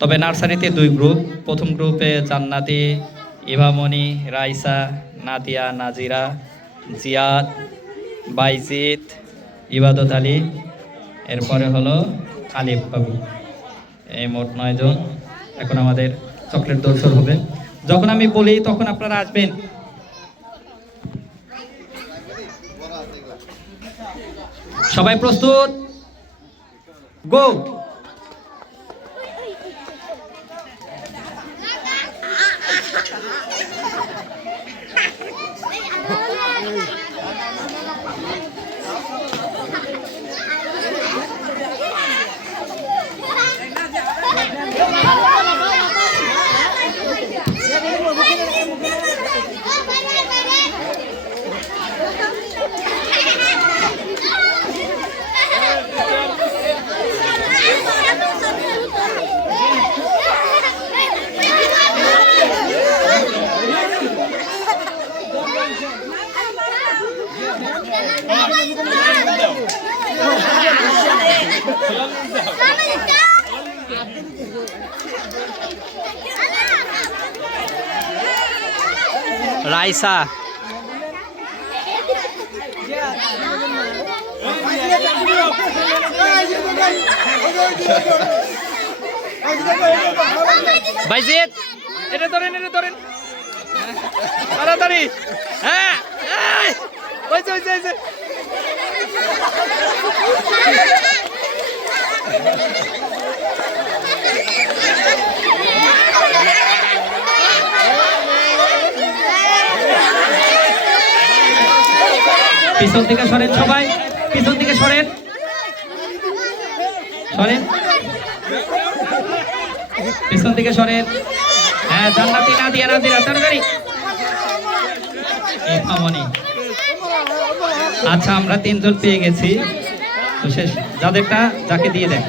তবে নার্সারিতে 2 গ্রুপ। প্রথম গ্রুপে জান্নাতি, ইভামনি, রাইসা, নাদিয়া, নাজিরা, জিয়াদ, বাইজিত, ইবাদত আলী, এরপরে হলো আলিফ বাবু। এই মোট 9 জন। এখন আমাদের চকলেট দৌড় শুরু হবে। যখন আমি বলি তখন আপনারা আসবেন। সবাই প্রস্তুত? গো। রাইসা, বাইজিত, এটা ধরেন, এটা ধরেন তাড়াতাড়ি। হ্যাঁ, ওইছে ওইছে ওইছে। পিছন থেকে সরেন সবাই, পিছন থেকে সরেন, সরেন, পিছন থেকে সরেন। হ্যাঁ, জান্নাতি, নাদিয়া, নাজিরা, তাড়াতাড়ি। আচ্ছা, আমরা 3 জন পেয়ে গেছি। তো শেষ, যাদেরটা যাকে দিয়ে দেন।